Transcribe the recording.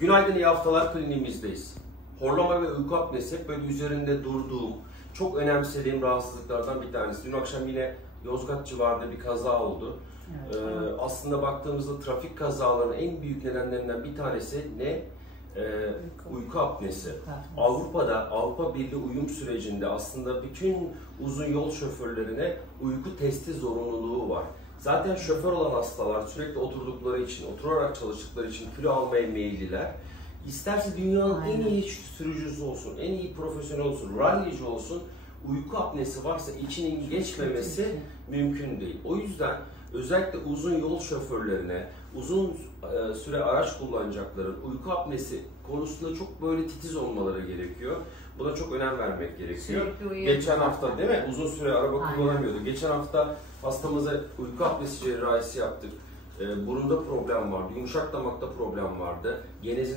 Günaydın, iyi haftalar kliniğimizdeyiz. Horlama ve uyku apnesi hep böyle üzerinde durduğum, çok önemsediğim rahatsızlıklardan bir tanesi. Dün akşam yine Yozgat civarında bir kaza oldu. Evet, Aslında baktığımızda trafik kazalarının en büyük nedenlerinden bir tanesi ne? Uyku apnesi. Avrupa'da, Avrupa Birliği uyum sürecinde aslında bütün uzun yol şoförlerine uyku testi zorunluluğu var. Zaten şoför olan hastalar sürekli oturdukları için, oturarak çalıştıkları için kilo almaya meyilliler. İsterse dünyanın en iyi sürücüsü olsun, en iyi profesyonel olsun, rallici olsun, uyku apnesi varsa içinin geçmemesi mümkün değil. O yüzden özellikle uzun yol şoförlerine, uzun süre araç kullanacakların uyku apnesi konusunda çok böyle titiz olmaları gerekiyor. Buna çok önem vermek gerekiyor. Geçen hafta değil mi? Uzun süre araba kullanamıyordu. Geçen hafta hastamıza uyku apnesi cerrahisi yaptık. Burunda problem vardı, yumuşak damakta problem vardı. Genezin